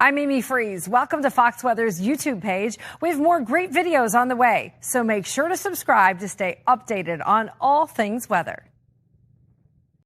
I'm Amy Freeze. Welcome to Fox Weather's YouTube page. We have more great videos on the way, so make sure to subscribe to stay updated on all things weather.